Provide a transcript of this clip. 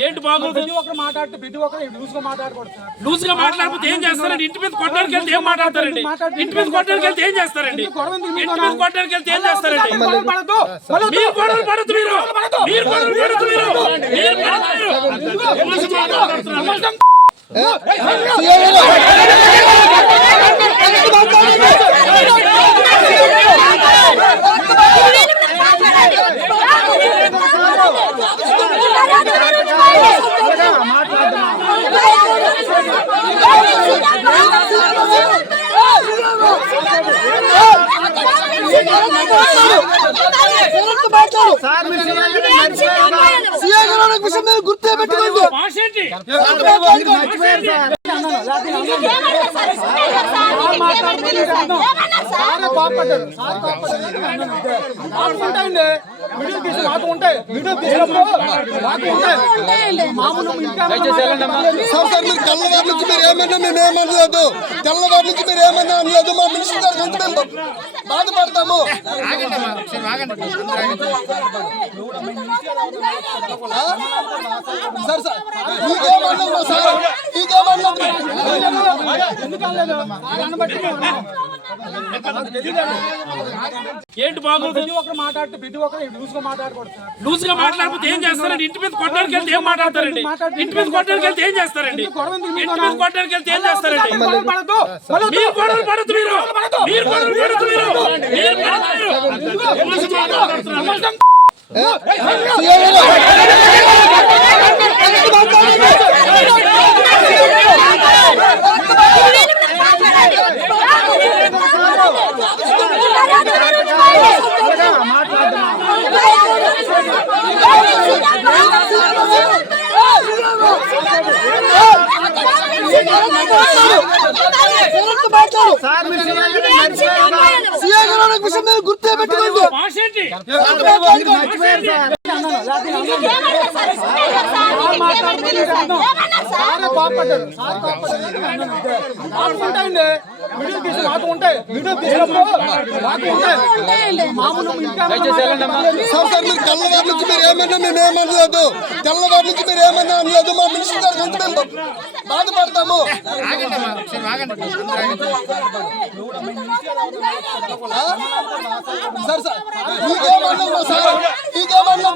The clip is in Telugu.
ఏంటి బాగోదు ప్రతి ఒక్కరు మాట్లాడుతూ ప్రతి ఒక్కరు లూజ్గా మాట్లాడకూడదు సార్ లూజ్గా మాట్లాడితే ఏం చేస్తారండి ఇంటి మీద కొట్టడానికి వెళ్తే ఏం మాట్లాడతారండి ఇంటి మీద కొట్టడానికి వెళ్తే ఏం చేస్తారండి ఇంటి? మీద కొట్టడానికి వెళ్తే ఏం చేస్తారండి. మీరు గొడవలు పడద్దు మీరు మీరు గొడవలు పడద్దు మీరు మీరు పడద్దు మీరు సార్ మీరు సీఏ గారు అనే విషయం మీరు గుర్తే పెట్టుకోండి మర్చిపోయారు సార్ సారే. మాకు ఉంటాయి. మాకు ఉంటాయి. మామూలు మీరు తెల్లవారి నుంచి మీరు ఏమన్నా మేము ఏమనలేదు తెల్లవారి నుంచి మీరు ఏమన్నా అనలేదు మా మినిస్టర్ గారి గురించి మేము బాధపడతాము? సార్ సార్ మీకేమన్నా సార్? మీకేమన్నా ఎందుకు అనలేదు? ఏంటి బాగోదు ప్రతి ఒక్కరు మాట్లాడుతూ ప్రతి ఒక్కరు లూజ్గా మాట్లాడకూడదు లూజ్గా మాట్లాడితే ఏం చేస్తారండి? ఇంటి మీద కొట్టడానికి వెళ్తే ఏం మాట్లాడతారండి? ఇంటి మీద కొట్టడానికి వెళ్తే ఏం చేస్తారండి? ఇంటి? మీద కొట్టడానికి వెళ్తే ఏం చేస్తారండి. మీరు గొడవలు పడద్దు మీరు. మీరు గొడవలు పడద్దు మీరు. మీరు పడద్దు. మీరు సీఏ గారు అనే విషయం మీరు గుర్తే పెట్టుకోండి. భాష ఏంటి ఉంటాయండి మాకు ఉంటాయి మాకు ఉంటాయి మామూలు సార్ సార్ మీరు తెల్లవారి నుంచి మీరు ఏమన్నా మేము ఏమనలేదు తెల్లవారి నుంచి మీరు ఏమన్నా అనలేదు మా మినిస్టర్ గారి గురించి మేము బాధపడతాము సార్ సార్ మీకేమన్నా సార్ మీకేమన్నా